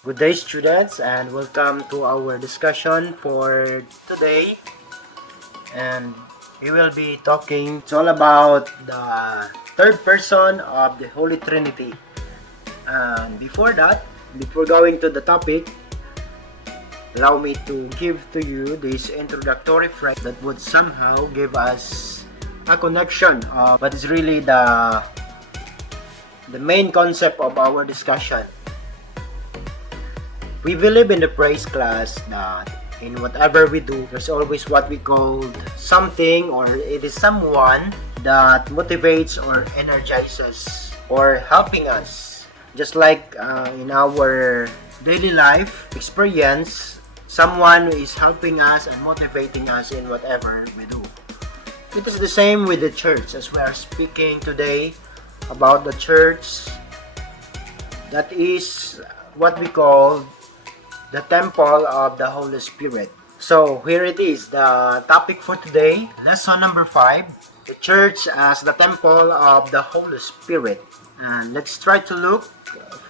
Good day, students, and welcome to our discussion for today. And we will be talking, it's all about the third person of the Holy Trinity. And before that, before going to the topic, allow me to give to you this introductory phrase that would somehow give us a connection of what is really the main concept of our discussion. We believe in the praise class that in whatever we do, there's always what we call something, or it is someone that motivates or energizes or helping us. Just like in our daily life experience, someone is helping us and motivating us in whatever we do. It is the same with the church, as we are speaking today about the church. That is what we call the temple of the Holy Spirit. So here it is, the topic for today, lesson number 5, the church as the temple of the Holy Spirit. And let's try to look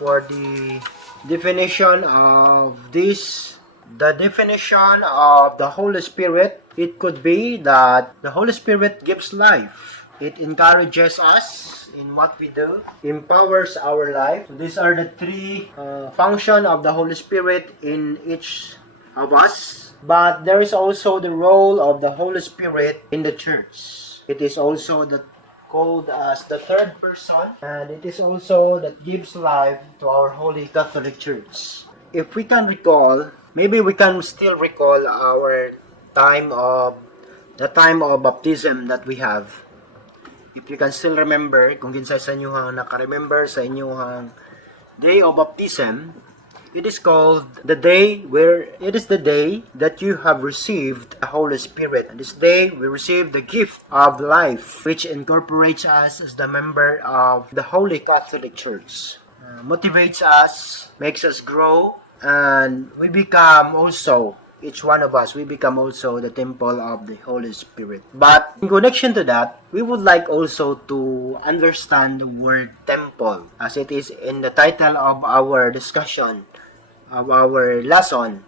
for the definition of this. The definition of the Holy Spirit, it could be that the Holy Spirit gives life. It encourages us in what we do, empowers our life. So these are the three functions of the Holy Spirit in each of us. But there is also the role of the Holy Spirit in the church. It is also called as the third person, and it is also that gives life to our Holy Catholic Church. If we can recall, maybe we can still recall our the time of baptism that we have. If you can still remember, kung ginsay sa inyo naka-remember sa inyong day of baptism, it is called the day that you have received the Holy Spirit. And this day, we receive the gift of life, which incorporates us as the member of the Holy Catholic Church. Motivates us, makes us grow, and we become also, each one of us, we become also the temple of the Holy Spirit. But in connection to that, we would like also to understand the word temple, as it is in the title of our discussion, of our lesson,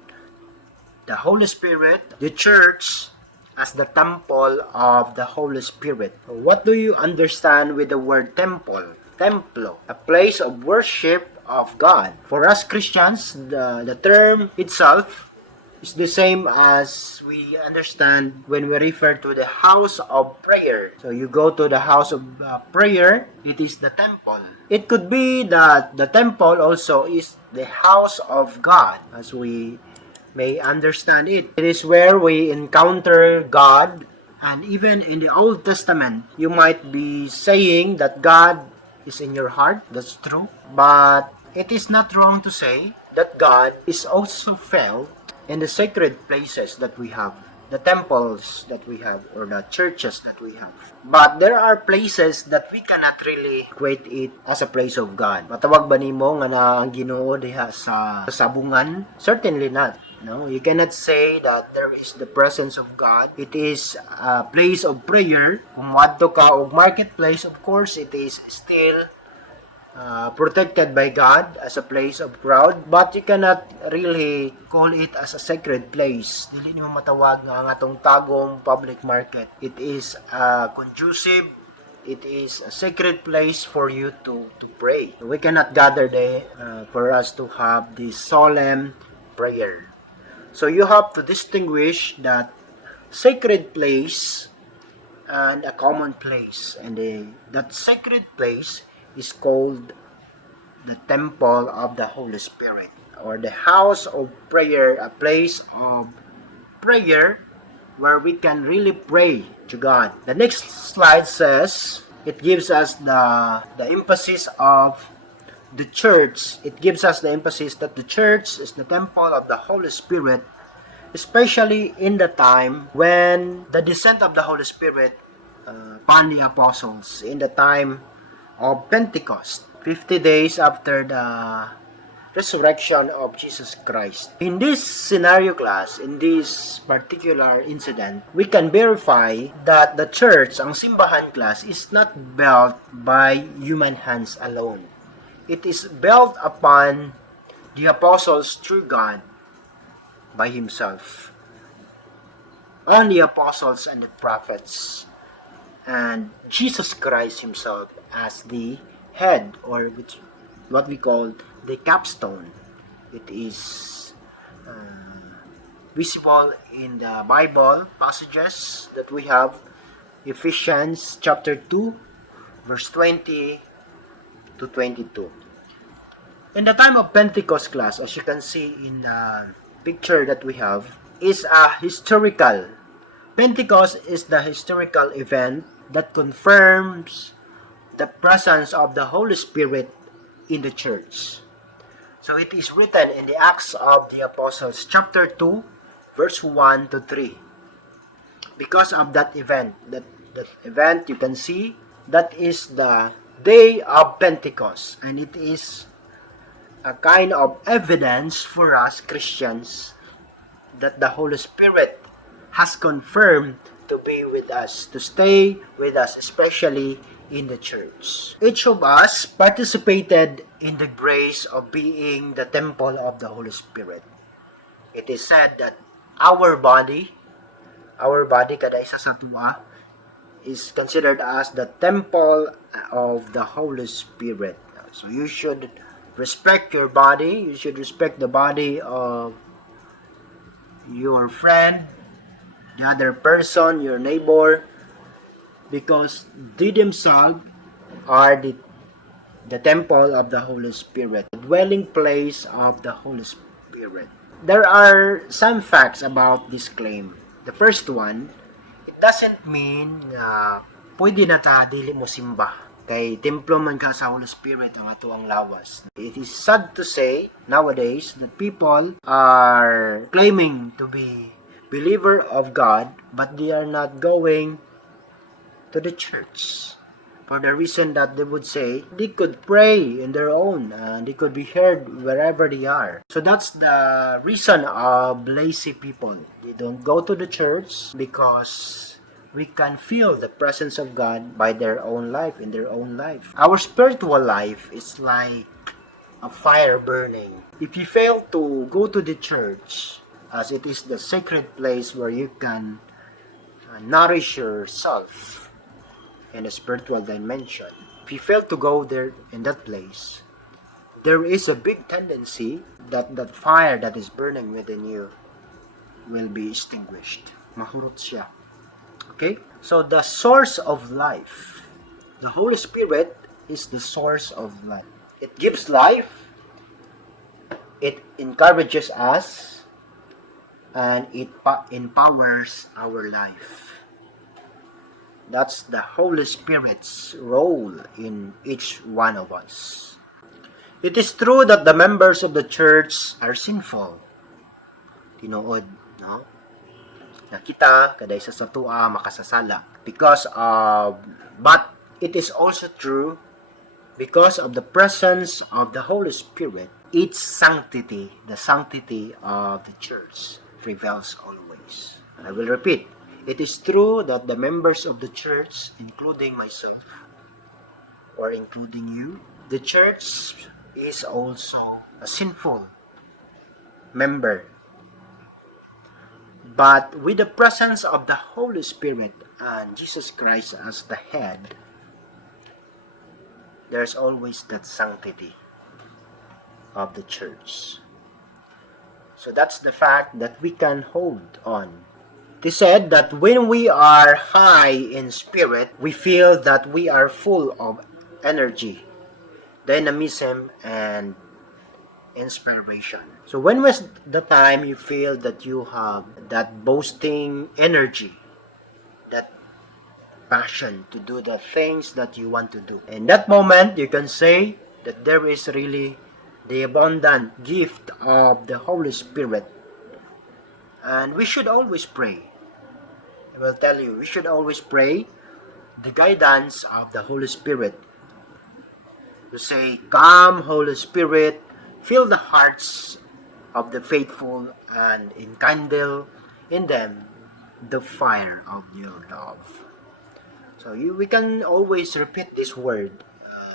the Holy Spirit, the church as the temple of the Holy Spirit. What do you understand with the word temple? Templo, a place of worship of God. For us Christians, the term itself is the same as we understand when we refer to the house of prayer. So you go to the house of prayer, it is the temple. It could be that the temple also is the house of God, as we may understand it. It is where we encounter God. And even in the Old Testament, you might be saying that God is in your heart. That's true. But it is not wrong to say that God is also felt in the sacred places that we have, the temples that we have, or the churches that we have. But there are places that we cannot really equate it as a place of God. Matawag ba nimo nga na ang Ginoo diha sa sabungan? Certainly not. No, you cannot say that there is the presence of God. It is a place of prayer. Kung wadto ka og marketplace, of course, it is still protected by God as a place of crowd, but you cannot really call it as a sacred place. Dili nimo matawag nga ang atong tagong public market. It is conducive, it is a sacred place for you to pray. We cannot gather there for us to have this solemn prayer. So you have to distinguish that sacred place and a common place, and that sacred place is called the temple of the Holy Spirit, or the house of prayer, a place of prayer where we can really pray to God. The next slide says, it gives us the emphasis of the church. It gives us the emphasis that the church is the temple of the Holy Spirit, especially in the time when the descent of the Holy Spirit upon the apostles, in the time of Pentecost, 50 days after the resurrection of Jesus Christ. In this scenario class, in this particular incident, we can verify that the church, ang simbahan class, is not built by human hands alone. It is built upon the apostles through God by himself. Only apostles and the prophets and Jesus Christ himself as the head, or which what we call the capstone. It is visible in the Bible passages that we have. Ephesians chapter 2 verse 20 to 22. In the time of Pentecost class, as you can see in the picture that we have, is a historical. Pentecost is the historical event that confirms the presence of the Holy Spirit in the church. So it is written in the Acts of the Apostles chapter 2 verse 1 to 3. Because of that event you can see, that is the day of Pentecost, and it is a kind of evidence for us Christians that the Holy Spirit has confirmed to be with us, to stay with us, especially in the church. Each of us participated in the grace of being the temple of the Holy Spirit. It is said that our body kada isa sa tuwa, is considered as the temple of the Holy Spirit. So you should respect your body, you should respect the body of your friend, the other person, your neighbor, because they themselves are the temple of the Holy Spirit, the dwelling place of the Holy Spirit. There are some facts about this claim. The first one, it doesn't mean na pwede na ta dili mo simba. Kay templo man ka sa Holy Spirit ang ato ang lawas. It is sad to say nowadays that people are claiming to be believer of God, but they are not going to the church. For the reason that they would say they could pray in their own and they could be heard wherever they are. So that's the reason of lazy people. They don't go to the church because we can feel the presence of God by their own life, in their own life. Our spiritual life is like a fire burning. If you fail to go to the church, as it is the sacred place where you can nourish yourself in a spiritual dimension, if you fail to go there in that place, there is a big tendency that that fire that is burning within you will be extinguished. Mahurot siya. Okay? So the source of life, the Holy Spirit is the source of life. It gives life, it encourages us, and it empowers our life. That's the Holy Spirit's role in each one of us. It is true that the members of the church are sinful. Tinuod, no? Na kita kada isa sa tua makasasala but it is also true because of the presence of the Holy Spirit. Its sanctity, the sanctity of the church prevails always. And I will repeat, it is true that the members of the church, including myself or including you, the church is also a sinful member. But with the presence of the Holy Spirit and Jesus Christ as the head, there's always that sanctity of the church. So that's the fact that we can hold on. It is said that when we are high in spirit, we feel that we are full of energy, dynamism, and inspiration. So when was the time you feel that you have that boasting energy, that passion to do the things that you want to do? In that moment, you can say that there is really the abundant gift of the Holy Spirit. And we should always pray. I will tell you, we should always pray the guidance of the Holy Spirit. To say, "Come, Holy Spirit, fill the hearts of the faithful and enkindle in them the fire of your love." So we can always repeat this word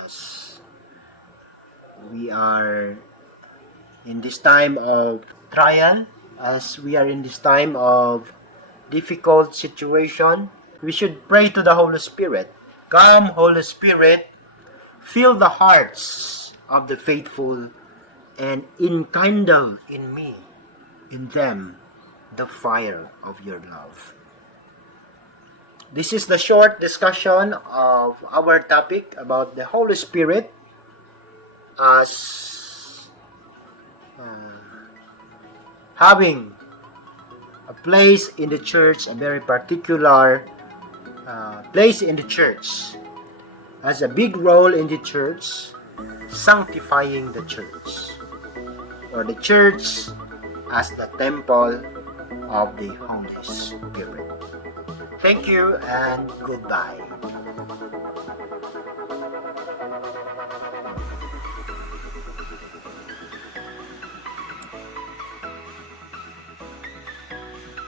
as we are in this time of trial, as we are in this time of difficult situation, we should pray to the Holy Spirit. Come, Holy Spirit, fill the hearts of the faithful and enkindle in them, the fire of your love. This is the short discussion of our topic about the Holy Spirit as having a place in the church, a very particular place in the church, has a big role in the church, sanctifying the church, or the church as the temple of the Holy Spirit. Thank you and goodbye.